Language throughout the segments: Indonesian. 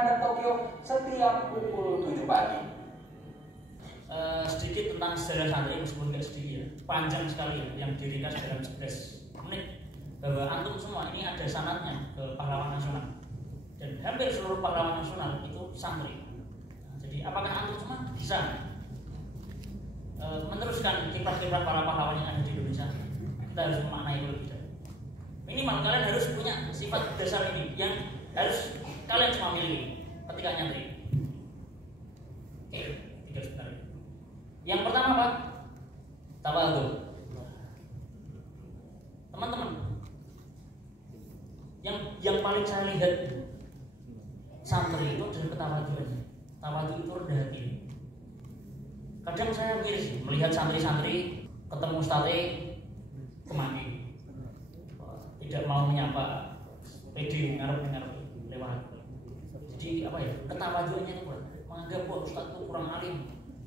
menghadap Tokyo setiap pukul 7 pagi. Sedikit tentang sejarah santri, meskipun nggak sedikit ya, panjang sekali ya, yang diringkas dalam 11 menit, bahwa antum semua ini ada sanadnya ke pahlawan nasional, dan hampir seluruh pahlawan nasional itu santri. Nah, jadi apakah antum semua bisa meneruskan kiprah-kiprah para pahlawan yang ada di Indonesia? Kita harus memaknai lebih jauh. Minimal kalian harus punya sifat dasar ini yang harus kalian cuma miliki ketika nyantri. Oke, tiga sebentar. Yang pertama apa? Tawadhu. Teman-teman, yang paling saya lihat santri itu adalah ketawadhuannya. Tawadhu itu rendah hati. Kadang saya miris melihat santri-santri ketemu ustadz kemandi, tidak mau menyapa, pede ngarep lewat. Jadi apa ya, ketawadhuannya itu kurang. Menganggap bahwa ustadz itu kurang alim,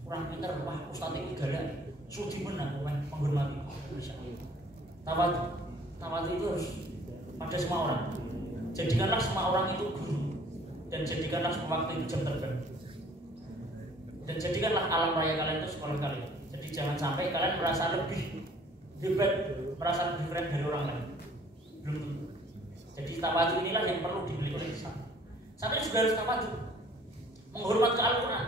kurang pintar, wah ustadz ini galak, sudi benar, menghormati. Tawadhu itu harus pada semua orang. Jadikanlah semua orang itu guru, dan jadikanlah semua waktu itu jam terbang, dan jadikanlah alam raya kalian itu sekolah kalian. Jadi jangan sampai kalian merasa lebih hebat, merasa lebih keren dari orang lain. Belum tentu. Jadi tawadhu inilah yang perlu dimiliki oleh santri. Santri juga harus tawadhu, menghormat ke Al-Quran.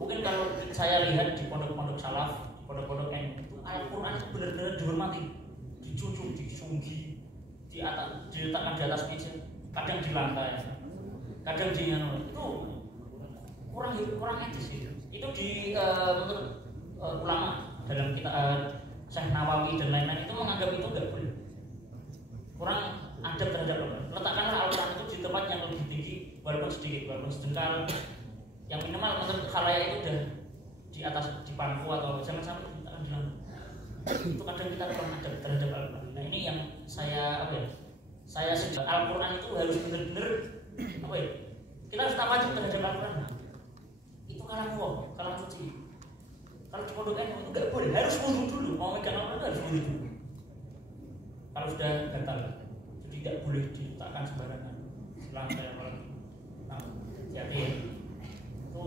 Mungkin kalau saya lihat di pondok-pondok salaf, di pondok-pondok yang itu Al-Quran itu benar-benar dihormati, dijunjung, disunggi, diletakkan di atas meja, kadang di lantai, kadang di itu kurang etis gitu. Itu di menurut ulama dalam kita Syekh Nawawi dan lain-lain itu menganggap itu enggak boleh. Kurang adab terhadap Allah. Letakkanlah Al-Quran itu di tempat yang lebih tinggi, walaupun sedikit, walaupun sedengkal. Yang minimal menurut khalayak itu udah di atas, di pangku, atau jangan sampai diletakkan di lantai. Itu kadang kita kurang adab terhadap Al-Quran. Nah ini yang saya saya sedang Al-Quran itu harus benar-benar kita harus tawadhu terhadap Al-Quran. Nah, itu kalam suci. Kalau di pondok itu nggak boleh, harus wudu dulu. Mau megang Al-Quran harus wudu dulu. Kalau sudah gatal, jadi tidak boleh diletakkan sembarangan. Lantai apalagi. Nah, jadi itu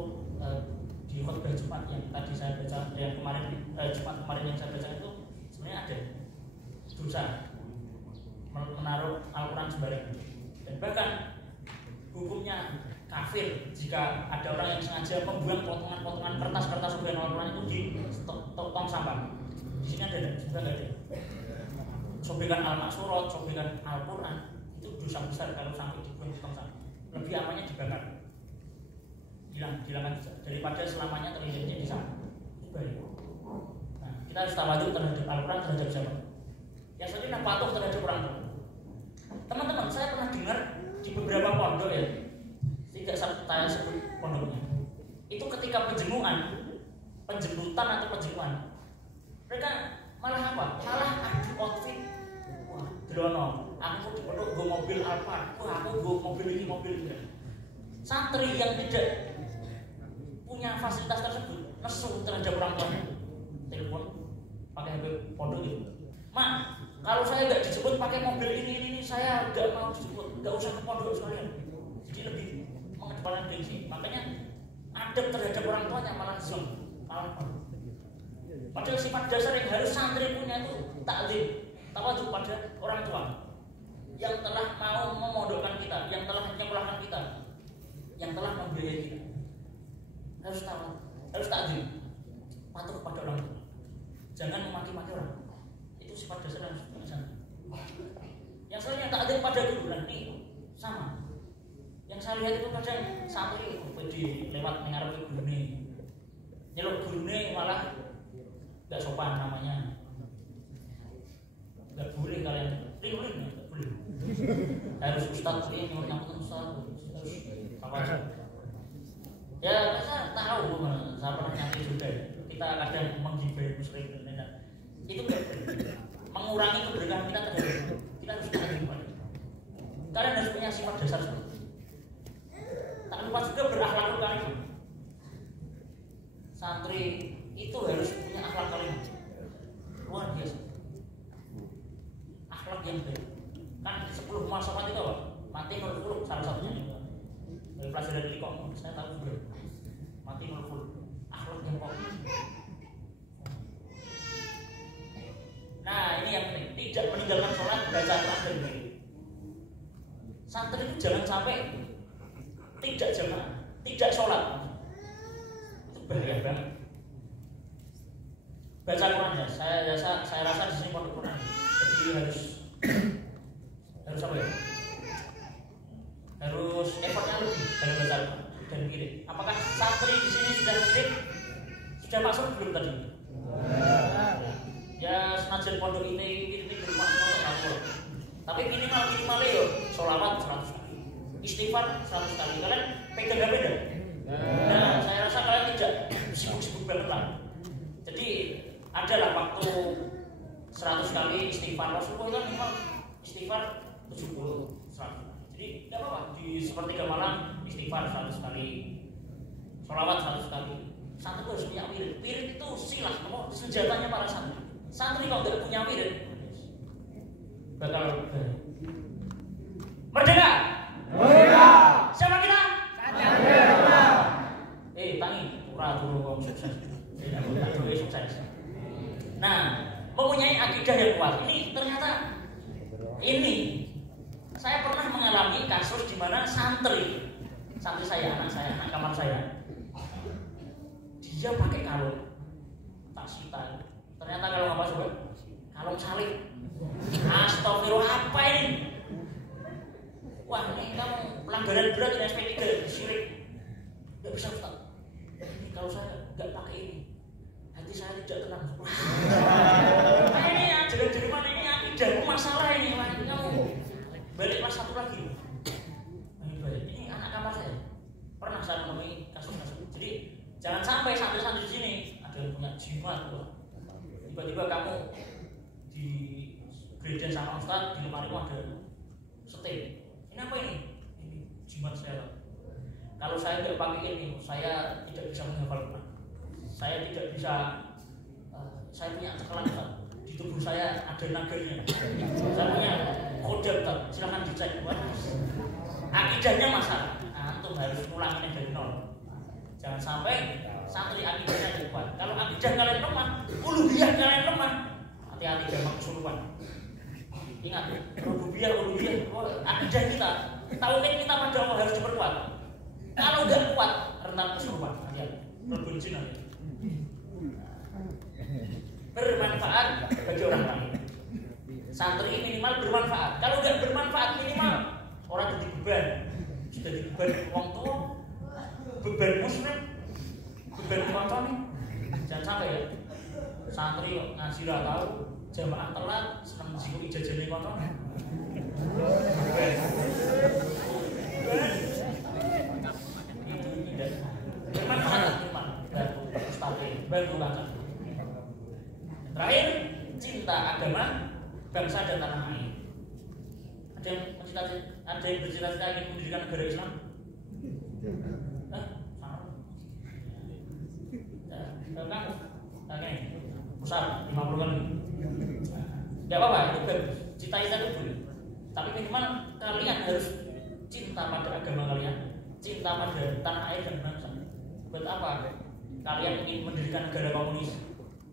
di khutbah Jumat yang tadi saya baca, yang kemarin Jumat kemarin yang saya baca itu sebenarnya ada dosa menaruh Al-Quran sembarangan, dan bahkan hukumnya kafir jika ada orang yang sengaja membuang potongan-potongan kertas-kertas ujian Al-Quran itu di tong sampah. Di sini ada, juga ada. Sobekan Al-Maksurat, sobekan Al-Quran itu dosa besar kalau sampai dibuang di tong sampah. Lebih amannya dibakar, hilangkan daripada selamanya terlihatnya di sana. Itu baik. Nah, kita harus tawadhu terhadap Al-Quran, terhadap siapa? Yang selanjutnya patuh terhadap orang tua. Teman-teman, saya pernah dengar di beberapa pondok ya, tidak saya sebut pondoknya, itu ketika penjemputan atau penjemuan, mereka malah apa? Malah adu outfit. Wah, Drono, aku di pondok gue mobil Alphard, wah aku gue mobil ini, mobil ini. Santri yang tidak punya fasilitas tersebut nesu terhadap orang tuanya, telepon pakai HP pondok gitu. Mak, kalau saya nggak dijemput pakai mobil ini, saya nggak mau dijemput, nggak usah ke pondok sekalian. Jadi lebih mengedepankan gengsi. Makanya adab terhadap orang tuanya malah zong, malah. Padahal sifat dasar yang harus santri punya itu taklim, tawadhu pada orang tua yang telah mau memondokkan kita, yang telah menyekolahkan kita, yang telah membiayai kita. Harus tahu, harus taklim, patuh pada orang tua. Jangan memaki-maki orang. Itu sifat dasar yang harus punya. Yang saya tak ada pada guru, dan ini sama. Yang saya lihat itu kadang santri di lewat mengarep gurune, nyeluk gurune malah nggak sopan namanya. Nggak boleh kalian ring nggak boleh. Harus ustadz ini nyamuk ustadz, harus apa? Ya saya tahu, saya pernah nyantri juga. Kita kadang menggibai muslim dan lain-lain. Itu mengurangi keberkahan kita terhadap kita harus tahu. Kalian harus punya sifat dasar seperti itu. Tak lupa juga berakhlakul karim. Santri itu harus punya akhlak karim luar biasa, akhlak yang baik. Kan 10 masyarakat itu apa? Mati menurut salah satunya juga pelajaran ini kok saya tahu juga mati full akhlaknya kok. Nah ini yang penting, tidak meninggalkan sholat, baca Quran dan zikir. Santri itu jangan sampai tidak jamaah, tidak sholat, itu bahaya banget. Baca Quran ya, saya rasa di sini pondok Quran, jadi harus apa ya? Harus effortnya lebih dalam baca Quran dan zikir. Apakah santri di sini sudah zikir? Sudah masuk belum tadi? Ya senajan pondok ini bermakna untuk aku. Tapi minimal ya sholawat 100 kali, istighfar 100 kali. Kalian pegang HP dah? Nah, saya rasa kalian tidak sibuk-sibuk banget lah. Jadi adalah waktu 100 kali istighfar. Rasulullah kan minimal istighfar 70, 100. Jadi tidak apa-apa di sepertiga malam istighfar 100 kali, sholawat 100 kali. Santri harus punya wirid. Wirid itu silah, senjatanya para santri. Santri kalau tidak punya wirid bakal merdeka. Merdeka. Siapa kita? Merdeka. Tangi, turu wong sukses. Sukses. Nah, mempunyai akidah yang kuat. Ini ternyata saya pernah mengalami kasus di mana santri saya, anak kamar saya, dia pakai kalung tak sita. Ternyata kalau apa sobat? Kalung salib. Astagfirullah, apa ini? Wah, ini kamu pelanggaran berat ini SP3, syirik. Gak bisa Ustaz. Ini kalau saya gak pakai ini, hati saya tidak tenang. Nah ini ajaran dari mana ini akidahmu masalah ini. Kamu balik kelas 1 lagi. Ini anak kamar saya. Pernah saya menemui kasus-kasus. Jadi jangan sampai santri-santri di sini ada yang punya jimat. Tiba-tiba kamu di gereja sama Ustaz, di lemarimu ada setir. Ini apa ini? Ini jimat saya. Kalau saya tidak pakai ini, saya tidak bisa menghafal Quran. Saya tidak bisa. Saya punya cekalan Ustaz. Di tubuh saya ada naganya. Saya punya kode Ustaz. Silahkan dicek. Akidahnya masalah. Antum harus mulangin dari nol. Jangan sampai santri akidahnya kuat. Kalau akidah kalian lemah, uluhiyah kalian lemah, hati-hati gampang kesurupan. Ingat, rububiyah, akidah kita, tauhid kita pada Allah harus diperkuat. Kalau tidak kuat, rentan kesurupan. Hati-hati, berbunci nanti. Bermanfaat bagi orang lain. Santri minimal bermanfaat. Kalau tidak bermanfaat minimal orang jadi beban. Sudah jadi beban orang tua, beban muslim, beban konco nih. Jangan sampai ya santri ngaji lah tahu, jamaah telat, senang jiku ijazahnya konco. Itu tidak bermanfaat, bantu mustahil, bantu langkah. Terakhir, cinta agama, bangsa dan tanah air. Ada yang bercita-cita ingin mendirikan negara Islam? Kamu, pusat 50 kali. Tidak apa-apa, itu bagus. Cita-cita itu boleh. Tapi minimal kalian harus cinta pada agama kalian, cinta pada tanah air dan bangsa. Buat apa? Kalian ingin mendirikan negara komunis,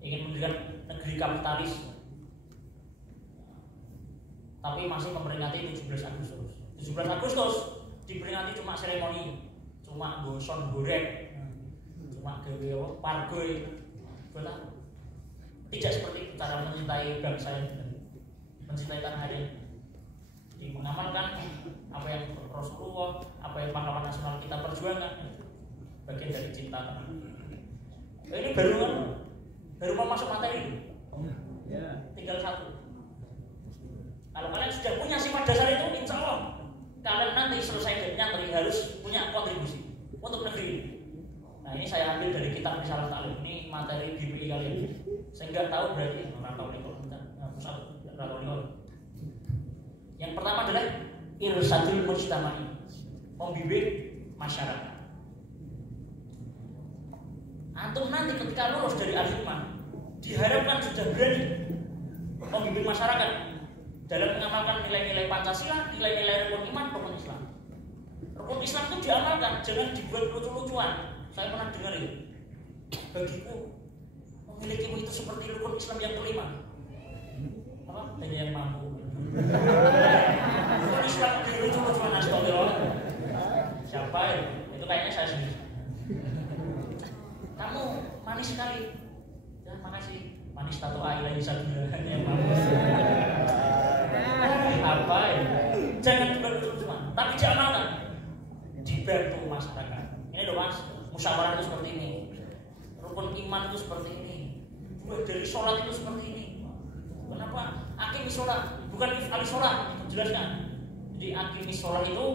ingin mendirikan negeri kapitalis, tapi masih memperingati 17 Agustus. 17 Agustus diperingati cuma seremoni, cuma gosong goreng, cuma gawe pargoy. Betul? Tidak seperti cara mencintai bangsa dan mencintai tanah air. Jadi mengamalkan apa yang Rasulullah, apa yang pahlawan nasional kita perjuangkan, bagian dari cinta tanah. Ini baru mau masuk materi. Tinggal satu. Kalau kalian sudah punya sifat dasar itu, insya Allah kalian nanti selesai dari nyantri harus punya kontribusi untuk negeri ini. Nah ini saya ambil dari kitab Risalah Ta'lim. Ini materi GPI kalian. Saya nggak tahu berarti merantau nih. Yang pertama adalah irsadul mujtama'i, membimbing masyarakat. Antum nanti ketika lulus dari Al-Hikmah diharapkan sudah berani membimbing masyarakat dalam mengamalkan nilai-nilai Pancasila, nilai-nilai rukun iman, rukun Islam. Rukun Islam itu diamalkan, jangan dibuat lucu-lucuan. Saya pernah dengar itu. Bagiku memilikimu itu seperti rukun Islam yang kelima. Apa? Hanya yang mampu. Rukun Islam yang lucu-lucuan, astagfirullah. Siapa itu? Itu kayaknya saya sendiri. Kamu manis sekali. Ya, makasih. Manis tato ilahi sabila yang mampu. Apa ya? Jangan dibuat-buat, tapi diamalkan. Dibantu masyarakat. Ini loh mas, musyawarah itu seperti ini. Rukun iman itu seperti ini. Buat dari sholat itu seperti ini. Kenapa? Aqimis sholat, bukan if'alis sholat. Jelaskan. Jadi aqimis sholat itu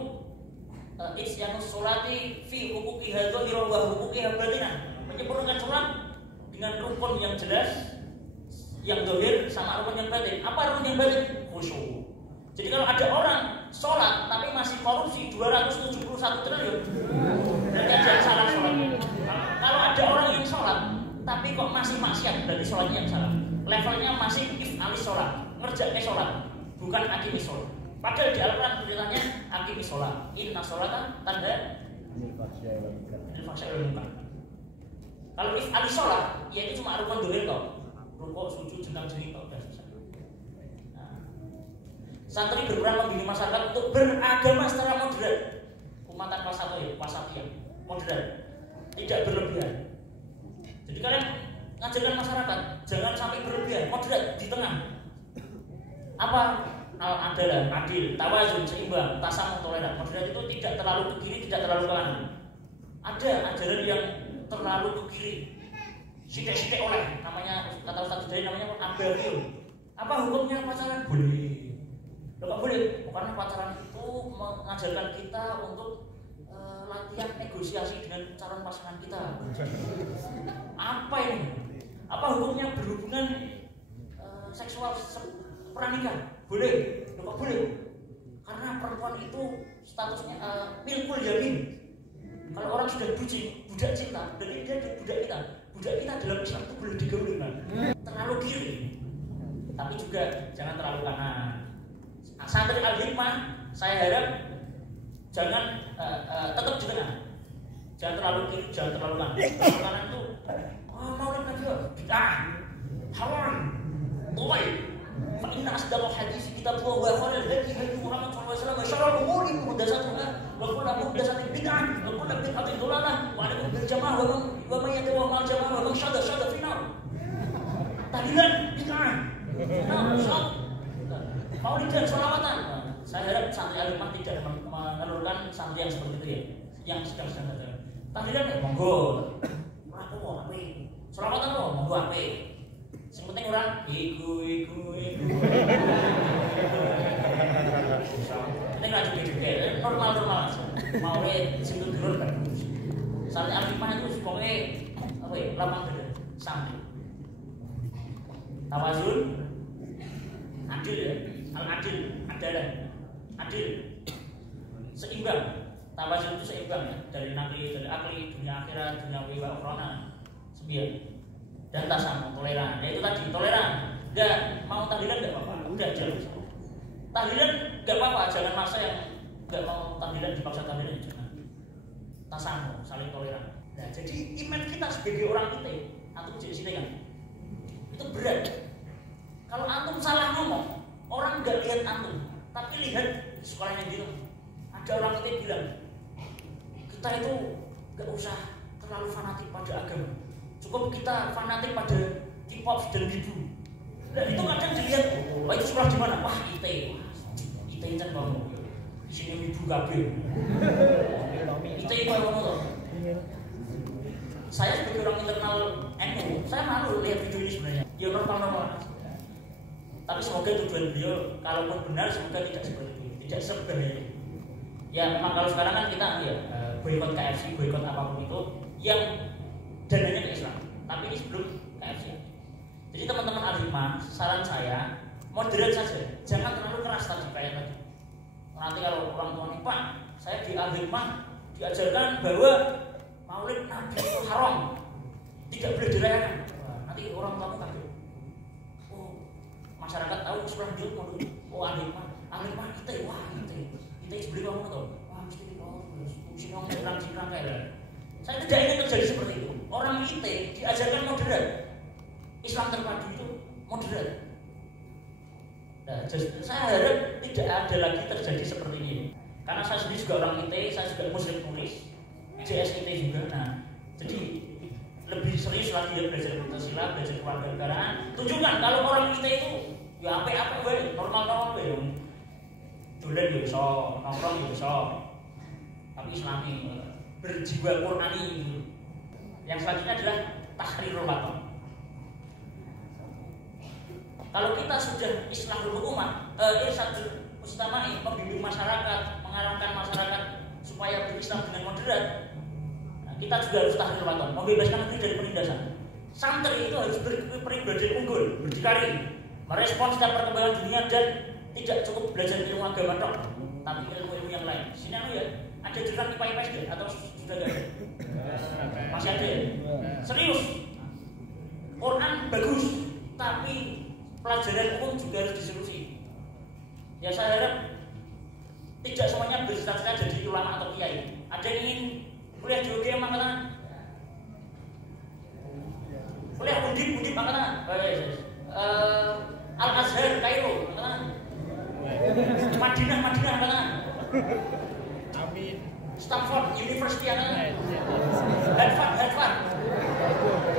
isyanus sholati fi hukukiha dhahira wa hukukiha batinah. Menyempurnakan sholat dengan rukun yang jelas, yang zahir sama rukun yang batin. Apa rukun yang batin? Khusyuk. Jadi kalau ada orang sholat tapi masih korupsi 271 triliun, berarti ada yang salah sholatnya. Kalau ada orang yang sholat tapi kok masih maksiat, berarti sholatnya yang salah. Levelnya masih if'alis sholat, ngerjain sholat, bukan aqimis sholat. Padahal di Al-Quran beritanya aqimis sholat, inna sholatan tanda anil fahsya'i wal munkar. Kalau if'alis sholat, ya itu cuma rukun dohir kok, rukuk, sujud, jengkang-jengking kok, udah susah. Santri berperan membimbing masyarakat untuk beragama secara moderat. Umatan kelas 1 ya, wasatiyah, moderat, tidak berlebihan. Jadi kalian ngajarkan masyarakat jangan sampai berlebihan, moderat di tengah. Apa adalah adil, tawazun, seimbang, tasamuh, toleran. Moderat itu tidak terlalu ke kiri, tidak terlalu ke kanan. Ada ajaran yang terlalu ke kiri, sidik-sidik oleh, namanya kata Ustaz Dai namanya ambarium. Apa hukumnya pacaran? Boleh. Loh, kok boleh? Karena pacaran itu mengajarkan kita untuk latihan negosiasi dengan calon pasangan kita. Apa ini? Apa hukumnya berhubungan seksual peranikan? Boleh. Loh, kok boleh? Karena perempuan itu statusnya milkul yamin. Kalau orang sudah budak cinta, berarti dia budak kita. Budak kita dalam Islam itu boleh digaulkan. Terlalu kiri, tapi juga jangan terlalu kanan. Santri al-hikmah, saya harap jangan tetap di tengah. Jangan terlalu kiri, jangan terlalu kanan. Terlalu kanan itu maulid Nabi bid'ah, haram, toy. Fa inna asdaqal hadits kitabullah wa khairul hadi hadi Muhammad sallallahu alaihi wasallam wa syarrul umuri muhdatsatuha wa kullu muhdatsatin bid'ah wa kullu bid'atin dhalalah wa alaikum bil jamaah wa man yatawalla al jamaah wa man syadda fi nar. Tahlilan bid'ah. Maulid dan sholawatan. Saya harap santri al-hikmah tidak menelurkan santri yang seperti itu ya, yang sedang-sedang saja. Tahlilan ya monggo, aku mau apa? Sholawatan kok monggo apa? Yang penting orang iku. Ini nggak juga, normal aja. Maulid situ dulu bagus. Santri al-hikmah itu pokoknya apa ya, lapang dada, santri. Tawazun, adil ya. Al-adil, adalah adil, seimbang. Tawazun itu seimbang ya, dari nakli, dari akli, dunia akhirat, dunia wa ukhrona. 9. Dan tasamuh, toleran. Ya itu tadi, toleran. Enggak mau tahlilan enggak apa-apa, udah jalan. Tahlilan enggak apa-apa, jangan maksa yang enggak mau tahlilan dipaksa tahlilan jangan. Tasamuh, saling toleran. Nah, jadi iman kita sebagai orang kita, antum jadi sini kan. Itu berat. Kalau antum salah ngomong, orang nggak lihat antum, tapi lihat sekolahnya gitu. Ada orang kita bilang, kita itu nggak usah terlalu fanatik pada agama, cukup kita fanatik pada K-pop dan bidu. Dan itu kadang dilihat, wah itu sekolah di mana? Wah IT kan kamu, di sini bidu kabel. IT itu yang kamu. Saya sebagai orang internal NU, saya malu lihat video ini sebenarnya. Ya normal. Tapi semoga tujuan beliau, kalaupun benar, semoga tidak seperti itu, tidak sebahaya itu. Ya memang kalau sekarang kan kita ya boikot KFC, boikot apapun itu yang dananya ke Islam. Tapi ini sebelum KFC. Jadi teman-teman al-hikmah, saran saya moderat saja, jangan terlalu keras tadi kayak tadi. Nanti kalau orang tua nih Pak, saya di al-hikmah diajarkan bahwa maulid Nabi itu haram, tidak boleh dirayakan. Nanti orang tua kaget. Masyarakat tahu sekolah dia mau ahli mah kita wah kita sebeli kamu tuh wah mesti Pusing orang curang-curang kayak. Saya tidak ingin terjadi seperti itu. Orang IT diajarkan moderat. Islam terpadu itu moderat. Nah, saya harap tidak ada lagi terjadi seperti ini. Karena saya sendiri juga orang IT, saya juga muslim tulis, JSIT juga. Nah, jadi lebih serius lagi ya belajar Pancasila, belajar kewarganegaraan. Tunjukkan kalau orang IT itu ya apa-apa gue, normal-normal gue. Dolen ya bisa, nongkrong ya bisa. Tapi Islami, berjiwa Qur'ani. Yang selanjutnya adalah tahrirul waton. Kalau kita sudah Islahul umat, irsyadul mujtama'i, membimbing masyarakat, mengarahkan masyarakat supaya berislam dengan moderat, nah, kita juga harus tahrirul waton, membebaskan negeri dari penindasan. Santri itu harus berpribadi unggul, berdikari, merespons setiap perkembangan dunia dan tidak cukup belajar ilmu agama tok, tapi ilmu-ilmu yang lain. Sini ya, ada jurusan IPA IPS deh, atau sudah ada? Masih ada ya? Serius. Quran bagus, tapi pelajaran umum juga harus disolusi. Ya saya harap tidak semuanya bercita-cita jadi ulama atau kiai. Ada yang ingin kuliah di UGM angkat tangan. Kuliah Undip angkat tangan. Al Azhar Kairo angkat tangan. Madinah angkat tangan. Amin. Stanford University angkat tangan. Harvard.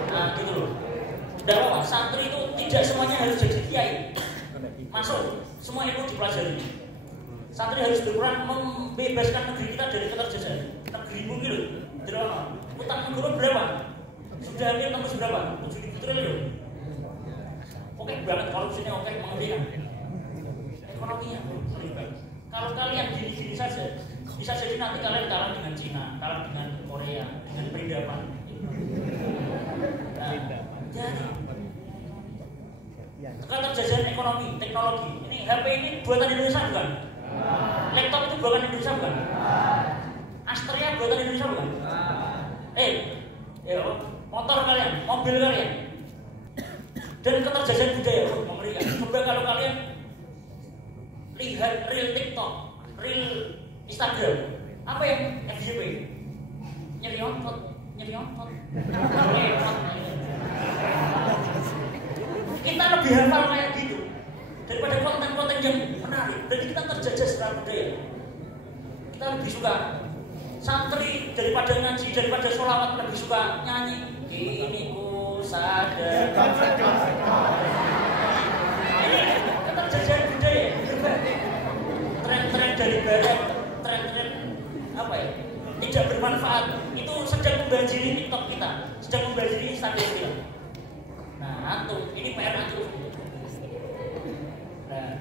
Nah gitu loh. Bahwa santri itu tidak semuanya harus jadi kiai. Masuk, semua ilmu dipelajari. Santri harus berperan membebaskan negeri kita dari keterjajahan. Negerimu gitu, tidak. Utang negara berapa? Sudah hampir tembus berapa? 7.000 triliun. Oke banget korupsinya, oke mengerikan. Ekonominya mengerikan. Kalau kalian gini-gini saja, bisa jadi nanti kalian kalah dengan Cina, kalah dengan Korea, dengan peradaban. Jadi keterjajaan ekonomi, teknologi. Ini HP ini buatan Indonesia bukan? Laptop itu buatan Indonesia bukan? Astrea buatan Indonesia bukan? Motor kalian, mobil kalian, dan keterjajaan budaya mengerikan. Coba kalau kalian lihat real TikTok, real Instagram, apa yang FYP? Nyeri otot. Kita lebih hafal kayak gitu daripada konten-konten yang menarik. Jadi kita terjajah secara budaya. Kita lebih suka santri daripada ngaji, daripada sholawat, lebih suka nyanyi. Ini ku sadar. Ini keterjajahan budaya. Tren-tren dari barat, tren-tren apa ya? Tidak bermanfaat. Itu sedang membanjiri TikTok kita, sedang membanjiri Instagram kita. Nah, antum, ini PR antum. Nah,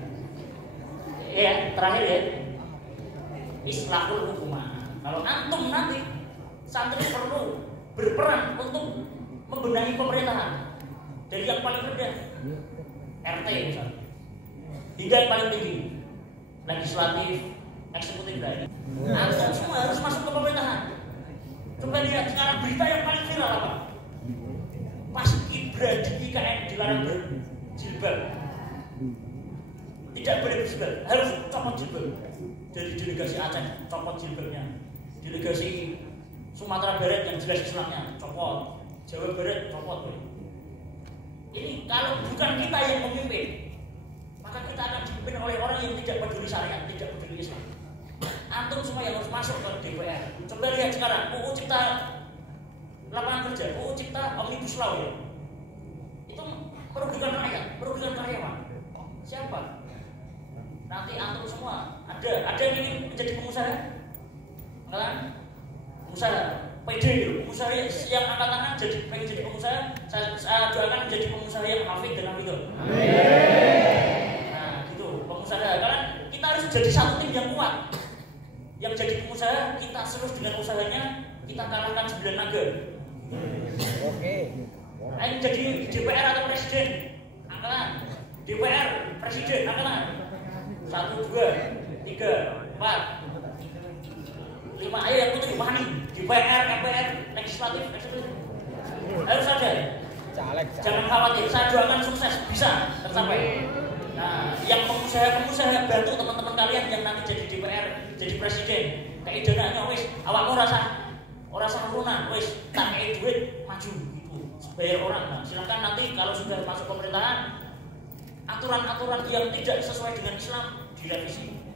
ya terakhir ya, Islahul hukumah. Kalau antum nanti santri perlu berperan untuk membenahi pemerintahan dari yang paling rendah, RT misalnya, hingga yang paling tinggi, legislatif, eksekutif dan antum semua harus masuk ke pemerintahan. Coba lihat sekarang berita yang paling viral apa? Pas Ibra di IKN dilarang berjilbab, tidak boleh berjilbab, harus copot jilbab. Dari delegasi Aceh copot jilbabnya, delegasi Sumatera Barat yang jelas Islamnya copot, Jawa Barat copot. Ini kalau bukan kita yang memimpin, maka kita akan dipimpin oleh orang yang tidak peduli syariat, tidak peduli Islam. Antum semua yang harus masuk ke DPR. Coba lihat sekarang UU Cipta Lapangan Kerja, UU Cipta Omnibus Law ya. Itu merugikan rakyat, merugikan karyawan. Siapa? Nanti antum semua ada yang ingin menjadi pengusaha? Enggak? Pengusaha PD gitu. Pengusaha yang angkat tangan pengen jadi pengusaha, saya doakan menjadi pengusaha yang hafid dan hafidh. Nah, gitu, pengusaha. Karena kita harus jadi satu tim yang kuat. Yang jadi pengusaha, kita serius dengan usahanya, kita kalahkan 9 naga. Oke. Ayo jadi DPR atau presiden, angkatan. DPR, presiden, angkatan. 1, 2, 3, 4, 5. Ayo yang putih wani. DPR, MPR, legislatif, eksekutif. Harus ada. Jangan khawatir, saya doakan sukses, bisa tercapai. Nah, yang pengusaha bantu teman-teman kalian yang nanti jadi DPR, jadi presiden. kayak dananya wis awakmu ora sempurna wis tak kei duit maju gitu bayar orang. Nah, silakan nanti kalau sudah masuk pemerintahan aturan-aturan yang tidak sesuai dengan Islam direvisi.